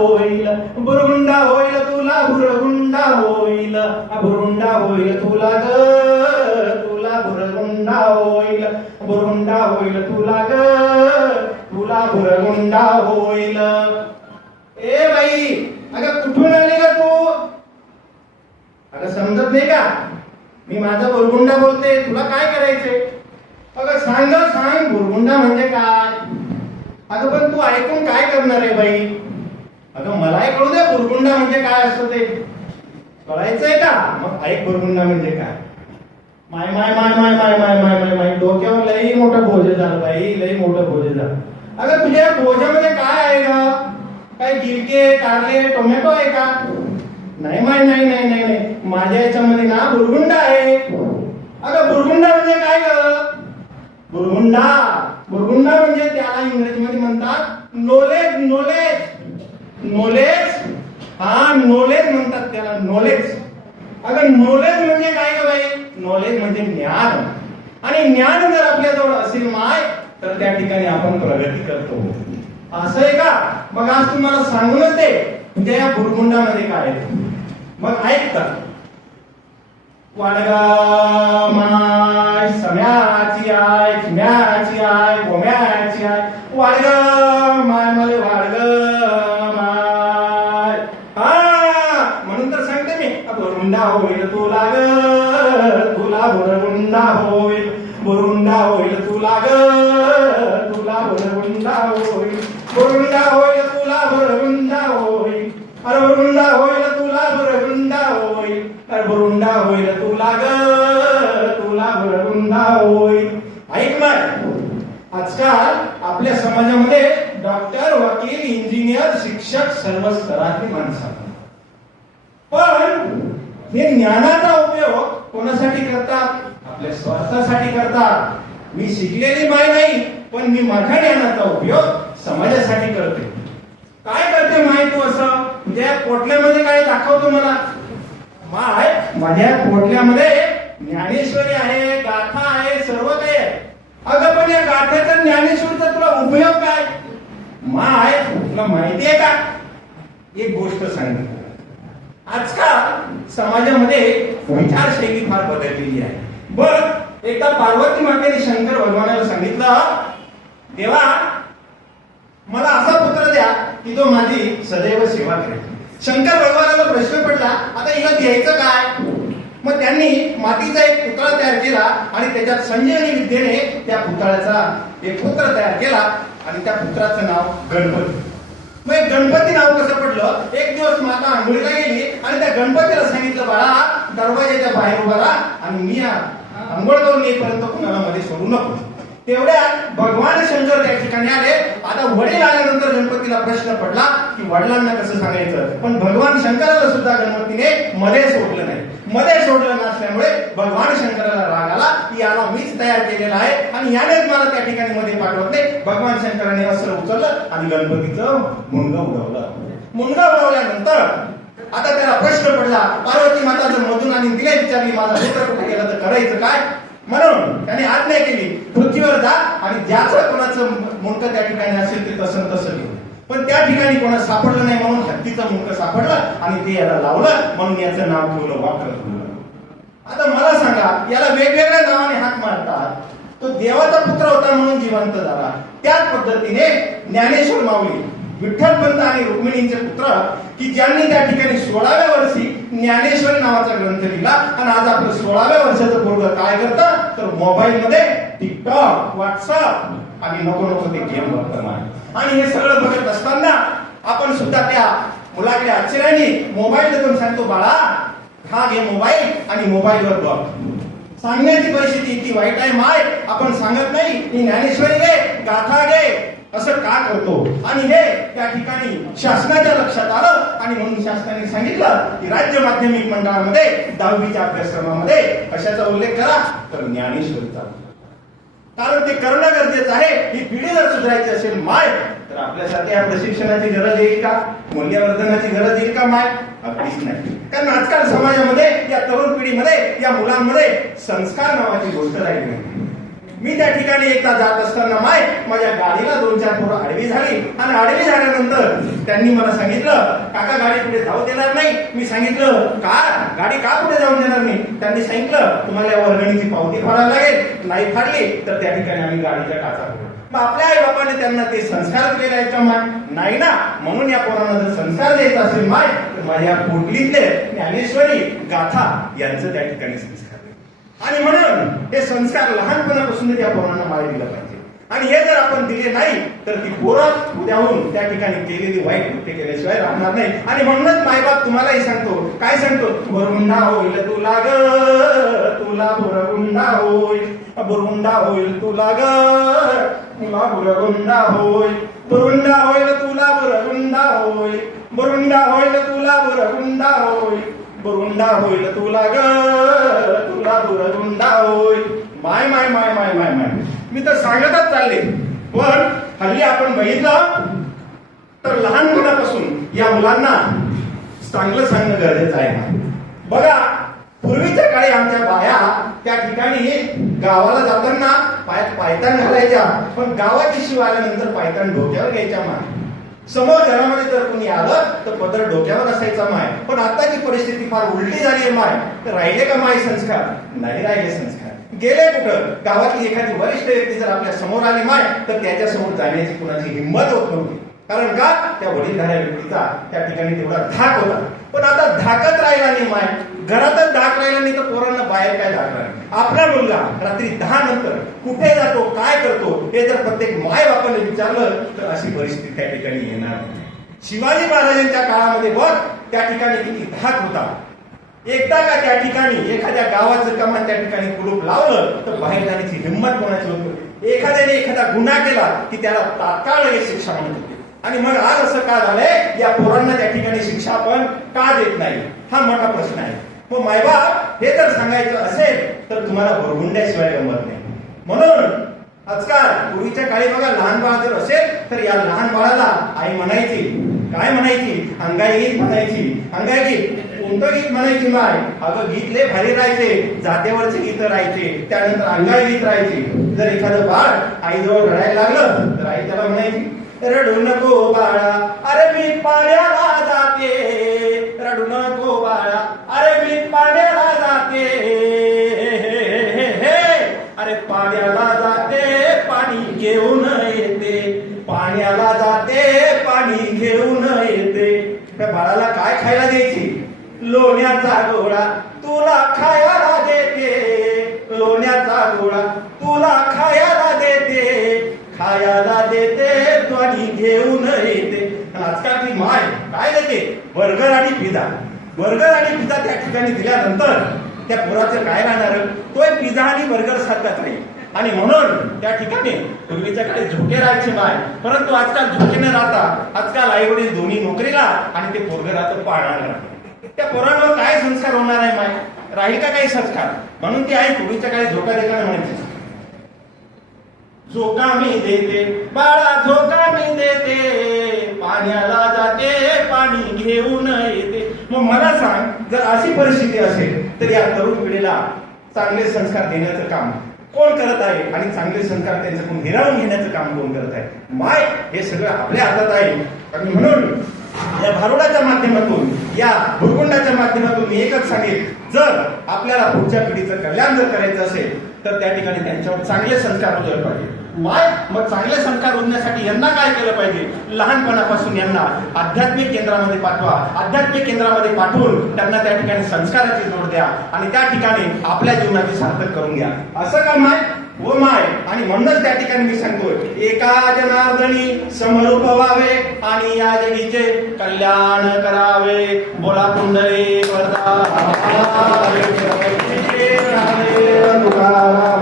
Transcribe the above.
होईल. बुरगुंडा होईल तुला भुरगुंडा होईल. बुरगुंडा होईल तुला ग तुला भुरगुंडा होईल. बुरगुंडा होईल तुला ग तुला भुरगुंडा होईल. ए बाई अगं कुठून आली ग तू? अगं समजत नाही का? मी माझा बुरगुंडा बोलते तुला काय करायचंय? अगं सांग सांग बुरगुंडा म्हणजे काय? अगं पण तू ऐकून काय करणार आहे बाई? अगं मलाही कळू दे बुरगुंडा म्हणजे काय असतं ते. कळायचंय का? मग ऐक बुरगुंडा म्हणजे काय? माय माय माय माय माय माय माय माय माय. डोक्यावर लई मोठं भोजे झालं बाई लई मोठं भोजे झालं. अगं तुझ्या बोजामध्ये काय आहे ग? काय गिरके कारले टोमॅटो आहे का? नाही माय नाही नाही नाही नाही. माझ्या याच्यामध्ये ना बुरगुंडा आहे. अगं बुरगुंडा म्हणजे काय ग? बुरगुंडा. बुरगुंडा म्हणजे त्याला इंग्रजीमध्ये म्हणतात नॉलेज नॉलेज. नॉलेज हा नॉलेज म्हणतात त्याला नॉलेज अगं नॉलेज म्हणजे काय ग बाई? नॉलेज म्हणजे ज्ञान. आणि ज्ञान जर आपल्याजवळ असेल माय तर त्या ठिकाणी आपण प्रगती करतो. असं आहे का? मग आज तुम्हाला सांगूनच दे. तुझ्या या बुरगुंडामध्ये काय मग ऐकता वाडगा माय सम्याची आय चिम्याची आय गोम्याची आय वाडगा बुरुंडा होईल तुला ग. तुला बुरगुंडा होईल बुरुंडा होईल तुला ग. तुला बुरगुंडा होईल बुरुंडा होईल तुला बुरगुंडा होईल. अरे बुरुंडा होईल तुला बुरगुंडा होईल. अरे बुरुंडा होईल तुला ग. तुला बुरगुंडा होईल. ऐक मग. आजकाल आपल्या समाजामध्ये डॉक्टर वकील इंजिनियर शिक्षक सर्व स्तरातली माणसं पण हे ज्ञानाचा उपयोग कोणासाठी करतात? आपल्या स्वार्थासाठी करतात. मी शिकलेली माय नाही पण मी माझ्या ज्ञानाचा उपयोग समाजासाठी करते. काय करते माय तू असं? म्हणजे तुझ्या पोटल्यामध्ये काय दाखवतो मला? माय माझ्या पोटल्यामध्ये ज्ञानेश्वरी आहे गाथा आहे सर्व काही आहे. अगं पण या गाथ्याचा ज्ञानेश्वरीचा तुला उपयोग काय? माय तुला माहिती आहे का? एक गोष्ट सांगितली आजकाल समाजामध्ये विचारशैली फार बदललेली आहे. बर एकदा पार्वती मातेने शंकर भगवानाला सांगितलं देवा मला असा पुत्र द्या की तो माझी सदैव सेवा करेल. शंकर भगवानाला प्रश्न पडला आता हिला द्यायचं काय? मग त्यांनी मातीचा एक पुतळा तयार केला आणि त्याच्यात संजीवनी विद्येने त्या पुतळ्याचा एक पुत्र तयार केला आणि त्या पुत्राचं नाव गणपती. मग एक गणपती नाव कसं पडलं? एक दिवस माता आंघोळीला गेली आणि त्या गणपतीला सांगितलं बाळा दरवाजाच्या बाहेर उभा राहा आणि मी आंघोळ करून येईपर्यंत कुणाला मध्ये सोडू नको. तेवढ्यात भगवान शंकर त्या ठिकाणी आले. आता वडील आल्यानंतर गणपतीला प्रश्न पडला की वडिलांना कसं सांगायचं? पण भगवान शंकराला सुद्धा गणपतीने मध्ये सोडलं नाही. मध्ये सोडलं नसल्यामुळे भगवान शंकराला राग आला की याला मीच तयार केलेला आहे आणि यानेच मला त्या ठिकाणी मध्ये पाठवत नाही. भगवान शंकराने अस्त्र उचललं आणि गणपतीचं मुंडगं उडवलं. मुंडगं उडवल्यानंतर आता त्याला प्रश्न पडला पार्वती माता जर मधून आणि तिला विचारली माझा मित्र कुठे गेला तर करायचं काय? म्हणून त्याने आज्ञा केली पृथ्वीवर जा आणि ज्याचं कोणाचं मुंडकं त्या ठिकाणी असेल ते तसं तसं घेऊ पण त्या ठिकाणी कोणा सापडलं नाही म्हणून हत्तीचं मुंडकं सापडलं आणि ते याला लावलं म्हणून याचं नाव ठेवलं वाकर आता मला सांगा याला वेगवेगळ्या नावाने हात मारतात. तो देवाचा पुत्र होता म्हणून जिवंत झाला. त्याच पद्धतीने ज्ञानेश्वर माऊली विठ्ठलपंत आणि रुक्मिणींचे पुत्र की ज्यांनी त्या ठिकाणी सोळाव्या वर्षी ज्ञानेश्वर नावाचा ग्रंथ लिहिला. आणि आज आपलं सोळाव्या वर्षाचं पोरग काय करतं? तर मोबाईल मध्ये टिकटॉक व्हॉट्सअप आणि नको नको ते गेम वर्तमान आणि हे सगळं बघत असताना आपण सुद्धा त्या मुलाकडे आश्चर्याने मोबाईल देऊन सांगतो बाळा हा घे मोबाईल आणि मोबाईलवर बघ. सांगण्याची परिस्थिती इतकी वाईट आहे माय. आपण सांगत नाही ज्ञानेश्वरी गे गाथा गे का करतो आणि हे त्या ठिकाणी शासनाच्या लक्षात आलं आणि म्हणून शासनाने सांगितलं की राज्य माध्यमिक मंडळामध्ये दहावीच्या अभ्यासक्रमामध्ये कशाचा उल्लेख करा तर ज्ञानेश्वरीचा. कारण ते करणं गरजेचं आहे ही पिढी जर सुधारायची असेल माय तर आपल्यासाठी या प्रशिक्षणाची गरज येईल का? मूल्यवर्धनाची गरज येईल का माय? अगदीच नाही. कारण आजकाल समाजामध्ये या तरुण पिढीमध्ये या मुलांमध्ये संस्कार नावाची गोष्ट राहिली नाही. मी त्या ठिकाणी एकदा जात असताना माय माझ्या गाडीला दोन चार पोरं आडवी झाली. आणि आडवी झाल्यानंतर त्यांनी मला सांगितलं काका गाडी पुढे जाऊ देणार नाही. मी सांगितलं का? गाडी का पुढे जाऊन देणार नाही? त्यांनी सांगितलं तुम्हाला या वर्गणीची पावती फाडावी लागेल. नाही फाडली तर त्या ठिकाणी आम्ही गाडीच्या काचा मग आपल्या आई बापाने त्यांना ते संस्कार केले आहेत का माय? नाही ना. म्हणून या पोरांना जर संस्कार द्यायचा असेल माय तर माझ्या पोटलीतले ज्ञानेश्वरी गाथा यांचं त्या ठिकाणी संस्कार आणि म्हणून हे संस्कार लहानपणापासूनच या पोरांना माय दिलं पाहिजे. आणि हे जर आपण दिले नाही तर ती पोरं उद्याहून त्या ठिकाणी केलेली वाईट कृत्य केल्याशिवाय राहणार नाही. आणि म्हणूनच मायबाप तुम्हालाही सांगतो काय सांगतो? बरुंडा होईल तुला ग तुला बुरगुंडा होईल बुरुंडा होईल तुला ग तुला बुरगुंडा होईल बुरुंडा होईल तुला बुरगुंडा होईल बुरुंडा होईल तुला बुरगुंडा होईल. बुरुंडा होईल तुला ग तुला बुरगुंडा होईल. माय माय माय माय माय माय. मी तर सांगतच चालले. पण हल्ली आपण बघितलं तर लहान मुलापासून या मुलांना चांगलं सांगणं गरजेचं आहे. बघा पूर्वीच्या काळी आमच्या बाया त्या ठिकाणी गावाला जाताना पायात पायतान घालायच्या पण गावाची शिव आल्यानंतर पायतान डोक्यावर घ्यायच्या माय समोर घरामध्ये जर कोणी आलं तर पदर डोक्यावर असायचा माय. पण आताची परिस्थिती फार उलटी झाली आहे माय. तर राहिले का माय संस्कार? नाही राहिले संस्कार. गेले कुठं? गावातली एखादी वरिष्ठ व्यक्ती जर आपल्यासमोर आली माय तर त्याच्यासमोर जाण्याची कुणाची हिंमत होत नव्हती. कारण का? त्या वडीलधाऱ्या व्यक्तीचा त्या ठिकाणी तेवढा धाक होता. पण आता धाकच राहिला नाही माय. घरातच धाक राहिला नाही तर पोरांना बाहेर काय धाक राहिला आपला मुलगा रात्री दहा नंतर कुठे जातो काय करतो हे जर प्रत्येक माय बापाने विचारलं तर अशी परिस्थिती त्या ठिकाणी येणार नाही. शिवाजी महाराजांच्या काळामध्ये बघ त्या ठिकाणी किती धाक होता. एकदा का त्या ठिकाणी एखाद्या गावाचं कमान त्या ठिकाणी कुलूप लावलं तर बाहेर जाण्याची हिंमत कोणाची होती? एखाद्याने एखादा गुन्हा केला की त्याला तात्काळ हे शिक्षा म्हणत होती. आणि मग आज असं का झालंय? या पोरांना त्या ठिकाणी शिक्षा आपण का देत नाही? हा मोठा प्रश्न आहे. मग मायबाप हे जर सांगायचं असेल तर तुम्हाला भरगुंड्याशिवाय गमत नाही. म्हणून आजकाल पूर्वीच्या काळी बघा लहान बाळ जर असेल तर या लहान बाळाला आई म्हणायची. काय म्हणायची? अंगाई गीत म्हणायची. अंगाई गीत? कोणतं गीत म्हणायची माय अगं गीत लय भारी राहायचे. जातेवरचे गीत राहायचे. त्यानंतर अंगाई गीत राहायची. जर एखादं बाळ आईजवळ रडायला लागलं तर आई त्याला म्हणायची रडू नको बाळा अरे मी पाण्याला जाते. रडू नको बाळा अरे मी पाण्याला जाते. अरे पाण्याला जाते पाणी घेऊन येते. पाण्याला जाते पाणी घेऊन येते. त्या बाळाला काय खायला द्यायची? लोण्याचा गोळा तुला खायला देते. लोण्याचा गोळा तुला खायला देते. खायला देते. आणि घेऊन येते. आणि आजकाल ती माय. काय देते बर्गर आणि पिझ्झा. बर्गर आणि पिझ्झा त्या ठिकाणी दिल्यानंतर त्या पुराचं काय राहणार? तो एक पिझ्झा आणि बर्गर सारखाच नाही आणि म्हणून त्या ठिकाणी पूर्वीच्या काळी झोके राहायचे माय. परंतु आजकाल झोके न राहता आजकाल आई वडील दोन्ही नोकरीला आणि ते पोरग राहतं पाळणार. त्या पोरांवर काय संस्कार होणार आहे माय? राहील का काही संस्कार? म्हणून ती आई पूर्वीच्या काळी झोका देताना म्हणायची. झोका मी देते बाळा झोका मी देते. पाण्याला जाते पाणी घेऊन येते. मग मला सांग जर अशी परिस्थिती असेल तर या तरुण पिढीला चांगले संस्कार देण्याचं काम कोण करत आहे? आणि चांगले संस्कार त्यांच्याकडून हिरावून घेण्याचं काम कोण करत आहे? माय हे सगळं आपल्या हातात आहे. आणि म्हणून या भारुडाच्या माध्यमातून या भुरगुंडाच्या माध्यमातून मी एकच सांगेन. जर आपल्याला पुढच्या पिढीचं कल्याण जर करायचं असेल तर त्या ठिकाणी त्यांच्यावर चांगले संस्कार उजळ पाहिजे. माय मग चांगले संस्कार उजण्यासाठी यांना काय केलं पाहिजे? लहानपणापासून यांना आध्यात्मिक केंद्रामध्ये पाठवा. आध्यात्मिक केंद्रामध्ये पाठवून त्यांना त्या ठिकाणी संस्काराची जोड द्या आणि त्या ठिकाणी आपल्या जीवनाची सार्थक करून घ्या. असं का माय व हो माय. आणि म्हणूनच त्या ठिकाणी मी सांगतोय एका जनार्दनी समरूप व्हावे आणि या जगीचे कल्याण करावे. बोला कुंडली वरदा Parará.